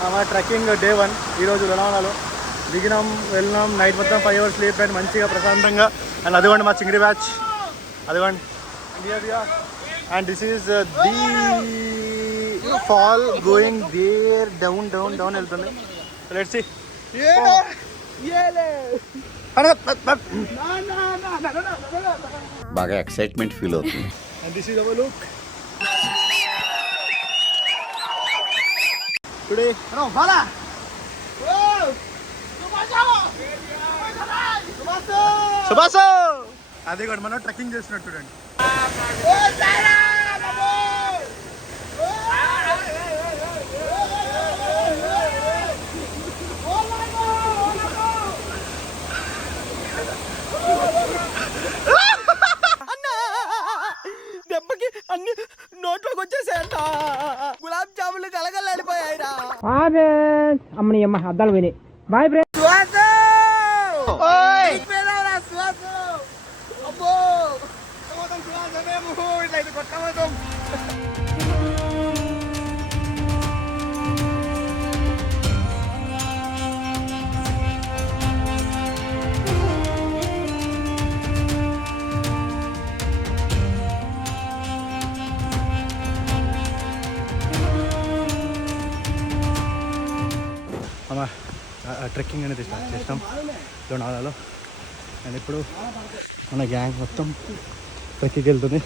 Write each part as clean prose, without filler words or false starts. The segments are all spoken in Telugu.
మా ట్రెక్కింగ్ డే 1 ఈరోజు లోనావాలాలో దిగినాం, వెళ్ళినాం. నైట్ మొత్తం 5 hours స్లీప్ అండ్ మంచిగా ప్రశాంతంగా. అండ్ అదిగోండి మా చింగిరి బ్యాచ్, అదిగోండి India. And this is the fall going there down down down వెళ్తుంది. Let's see. బాగా ఎక్సైట్మెంట్ ఫీల్ అవుతుంది. And this is our look today. No, Bala. Whoa! Subaso! అదే కూడా మనం ట్రెక్కింగ్ చేస్తున్నట్టు చూడండి. దెబ్బకి అన్ని నోట్లోకి వచ్చేసాయంట. గులాబ్ జాములు కలగలాడిపోయాయిరా. అమ్మని అమ్మ అద్దాలు పోయినాయి. Boy friend. ట్రెక్కింగ్ అనేది స్టార్ట్ చేస్తాం లోనావాలాలో. అండ్ ఇప్పుడు మన గ్యాంగ్ మొత్తం ట్రెక్కింగ్కి వెళ్తుంది.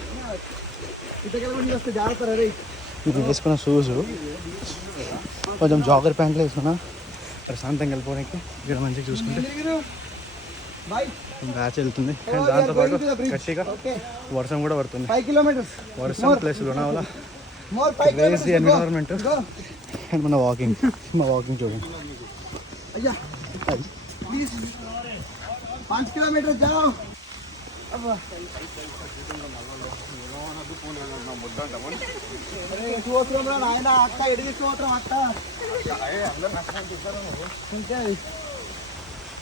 ఇది వేసుకున్న షూస్ కొంచెం జాగర్ ప్యాంట్లు వేసుకున్నా ప్రశాంతంగా వెళ్ళిపోవడానికి. ఇక్కడ మంచిగా చూసుకుంటే బ్యాచ్ వెళ్తుంది. అండ్ దాంతోపాటు గట్టిగా వర్షం కూడా పడుతుంది. వర్షం plus Lonavala crazy environment. And మన వాకింగ్ చూడండి. 5 kilometers जाओ.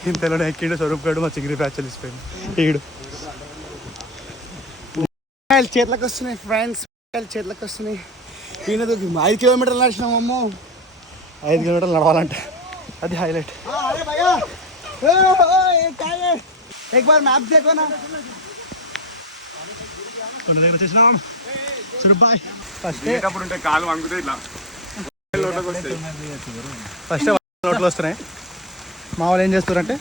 ఇంతలోనే ఎక్కిండు స్వరూప్ గడు. మా చింగిరి ప్యాచ్ తెలిసిపోయింది. ఈడు చేతులకు వస్తున్నాయి ఫ్రెండ్స్, చేతులకు వస్తున్నాయి. 5 kilometers నడిచినాం. అమ్మో 5 kilometers నడవాలంట, అది హైలైట్. एक बार मैप देखो ना. కొన్ని దగ్గర వచ్చేసినాం. ఫస్ట్ లోట్లు వస్తున్నాయి. మా వాళ్ళు ఏం చేస్తారంటే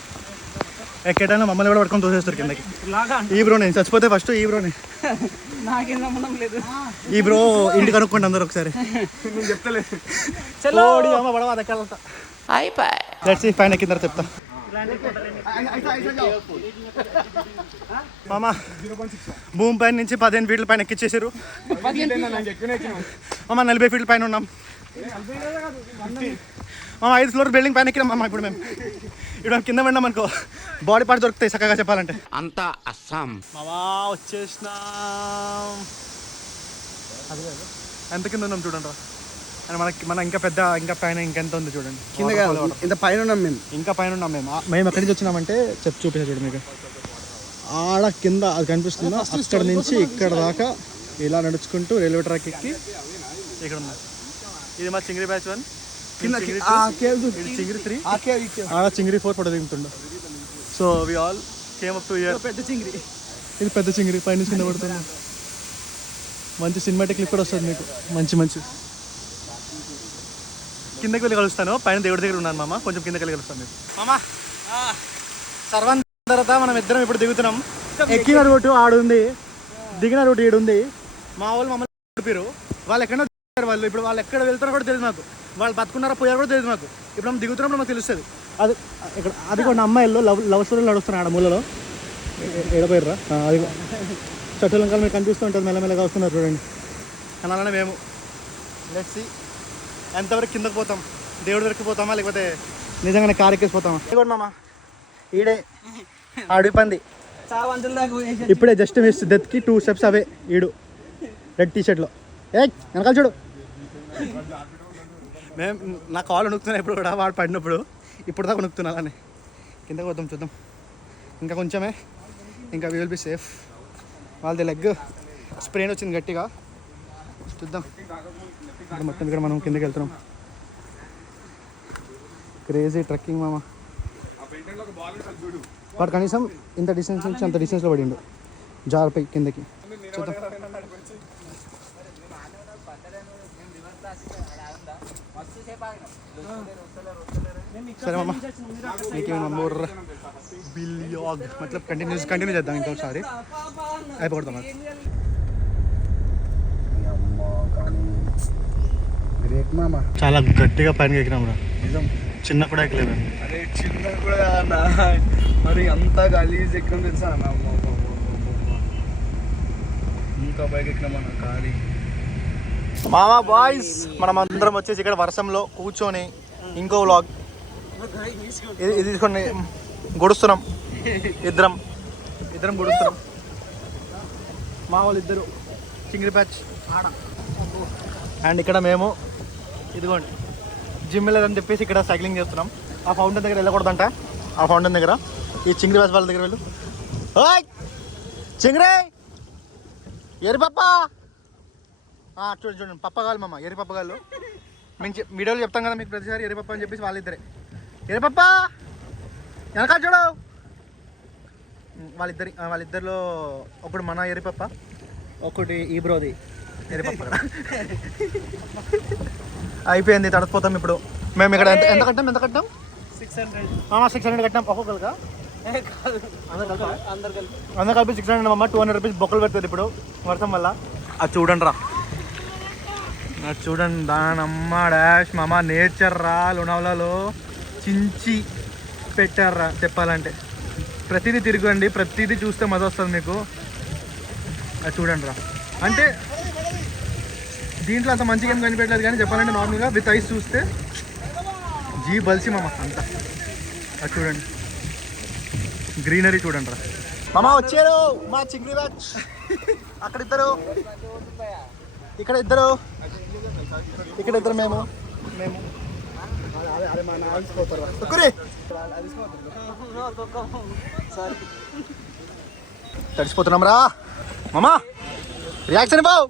ఎక్కడైనా మమ్మల్ని కూడా పట్టుకొని తోసేస్తారు కిందకి. ఈ బ్రో నేను చచ్చిపోతే ఫస్ట్ ఈ బ్రోని ఈ బ్రో ఇంటికి కనుక్కోండి అందరు ఒకసారి. పైన ఎక్కిన తర్వాత చెప్తా. మామ భూమి పైన నుంచి 15 feet పైన ఎక్కిచ్చేసారు. మామ 40 feet పైన ఉన్నాం. మామ 5 floor బిల్డింగ్ పైన ఎక్కినాం మామ. ఇప్పుడు మేము కింద పడినాం అనుకో బాడీ పార్ట్ దొరుకుతాయి చక్కగా చెప్పాలంటే. అంతా అస్సాం మామా వచ్చేసినాం. ఎంత కింద ఉన్నాం చూడండి. అండ్ మన ఇంకా పైన ఇంకెంత ఉంది చూడండి. కింద ఇంత పైన ఉన్నాం మేము. ఇంకా పైన ఉన్నాం మేము ఎక్కడి నుంచి వచ్చినామంటే చూపించా చూడండి మీకు. ఆడ కింద అది కనిపిస్తుందా, అక్కడ నుంచి ఇక్కడ దాకా ఇలా నడుచుకుంటూ రైల్వే ట్రాక్ ఎక్కి ఇక్కడ ఉన్నాం. ఇది మా చింగిరి బ్యాచ్ 1, చింగిరి 3, ఆడ చింగిరి 4 ఫోటో దిగుతుండ. So we all came up to here. పెద్ద చింగిరి, ఇది పెద్ద చింగిరి పై నుంచి కింద పడుతుంది. మంచి సినిమాటిక్ క్లిప్ కూడా వస్తుంది మీకు. మంచి కిందకి వెళ్ళి కలుస్తాను. పైన దేవుడి దగ్గర ఉన్నాను మామ. కొంచెం కిందకి వెళ్ళి కలుస్తాను మీకు మామ. సర్వం తర్వాత మనం ఇద్దరం ఇప్పుడు దిగుతున్నాం. ఎక్కిన రూటు ఆడుంది, దిగిన రూటు ఈడుంది. మా వాళ్ళు మమ్మల్ని నడిపారు. వాళ్ళు ఎక్కడో దిగారు. వాళ్ళు ఇప్పుడు వాళ్ళు ఎక్కడ వెళ్తారో కూడా తెలియదు నాకు. వాళ్ళు బతుకున్నారో పోయారో కూడా తెలియదు నాకు. ఇప్పుడు మనం దిగుతున్నప్పుడు మాకు తెలుస్తుంది. అది ఇక్కడ అది కూడా అమ్మాయిల్లో లవ్ స్టోరీలు నడుస్తున్నాయి ఆడ మూలలో. ఎడపోయారా అది చట్టులంకాలు మీకు కనిపిస్తూ ఉంటుంది. మెల్లమెల్లగా వస్తున్నారు చూడండి. అని అలానే మేము లెట్స్ సీ ఎంతవరకు కిందకు పోతాం. దేవుడి వరకు పోతామా లేకపోతే నిజంగానే కారు ఎక్కేసిపోతామా. ఇదిగోండి మామ ఈడే అడవి పంది. ఇప్పుడే జస్ట్ మిస్ డెత్కి 2 steps అవే. ఈడు రెడ్ టీషర్ట్లో వెనకాల చూడు. మేము నా కాలు వణుకుతున్నాయి ఇప్పుడు కూడా. వాడు పడినప్పుడు ఇప్పుడు దాకా వణుకుతున్నా. అని కిందకు పోతాం చూద్దాం. ఇంకా కొంచెమే, ఇంకా వి విల్ బి సేఫ్. వాళ్ళది లెగ్ స్ప్రెయిన్ వచ్చింది గట్టిగా. చూద్దాం. మొత్తం ఇక్కడ మనం కిందకి వెళ్తున్నాం. క్రేజీ ట్రెక్కింగ్ మామ. వాడు కనీసం ఇంత డిస్టెన్స్ నుంచి అంత డిస్టెన్స్లో పడిండు జారిపోయి కిందకి. చూద్దాం. సరే మామ, నీకేమైనా మోర్ బిలియాగ్ మతలబ్ కంటిన్యూ చేద్దాం ఇంకోసారి అయిపోతాం. గ్రేట్ మామ. చాలా గట్టిగా పైన ఎక్కినాం రా. నిజం. చిన్న కూడా ఎక్కలేదు. అరే చిన్న కూడా అన్న, మరి అంత గలీజ్ ఎక్కడం తెలుసా అన్న. ఇంకా పైకి ఎక్కినామన్న ఖాళీ. మామా బాయ్స్, మనం అందరం వచ్చేసి ఇక్కడ వర్షంలో కూర్చొని ఇంకో వ్లాగ్ ఇది తీసుకొని గొడుస్తున్నాం. ఇద్దరం గొడుస్తున్నాం. మా వాళ్ళు ఇద్దరు చింగిరి ప్యాచ్ ఆడ. అండ్ ఇక్కడ మేము ఇదిగోండి జిమ్ లేదని చెప్పేసి ఇక్కడ సైక్లింగ్ చేస్తున్నాం. ఆ ఫౌంటైన్ దగ్గర వెళ్ళకూడదంట. ఆ ఫౌంటైన్ దగ్గర ఈ చింగిరి ప్యాచ్ వాళ్ళ దగ్గర వెళ్ళు. ఓయ్ చింగిరే ఎరి పప్ప చూడండి పప్పగాలు మామ, ఎరి పప్పగాళ్ళు. మేము వీడియోలో చెప్తాం కదా మీకు ప్రతిసారి ఎరి పప్ప అని చెప్పేసి వాళ్ళిద్దరే. ఎరి పప్ప వెనకాల చూడు. వాళ్ళిద్దరిలో ఒకటి మన ఎరి పప్ప, ఒకటి ఈ బ్రోది ఎరి పప్ప. అయిపోయింది, తడిసిపోతాం ఇప్పుడు. మేము ఇక్కడ ఎంత కట్టాం 600 కట్టాం ఒక్కొక్కరుగా. అందరు కలిపి 600 అమ్మ. 200 రూపీస్ బొక్కలు పెడతారు ఇప్పుడు వర్షం వల్ల. అది చూడండి రా, అది చూడండి దానమ్మ డాష్ మామ. నేచర్ రా, లోనావలలో చించి పెట్టారా చెప్పాలంటే. ప్రతిదీ తిరగండి, ప్రతిదీ చూస్తే మజా వస్తుంది మీకు. అది చూడండి రా. అంటే దీంట్లో అంత మంచిగా ఏం కనిపెట్టలేదు కానీ చెప్పాలంటే నార్మల్గా విత్ ఐస్ చూస్తే జీ బల్సి మామ అంతా. అది చూడండి, గ్రీనరీ చూడండి రా మామ. వచ్చారు మా చింగ్రీ బ్యాచ్. అక్కడ ఇద్దరు, ఇక్కడ ఇద్దరు, మేము తడిసిపోతున్నాం రా మామా. రియాక్షన్ బావు.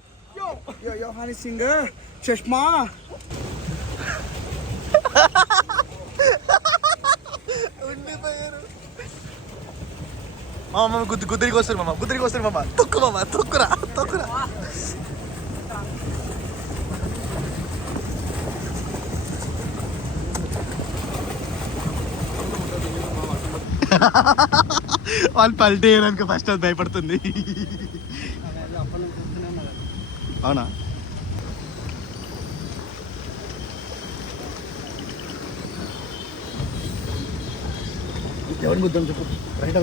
హనీ సింగ్ చష్మా. మామ గుద్దరికి వస్తారు మామ, గుద్దరికి వస్తారు మామ. తొక్కురా. వాళ్ళు పల్టీ వేయడానికి ఫస్ట్ అది భయపడుతుంది. అవునా? ఎవరిని గుద్దాం చెప్పు. రైట్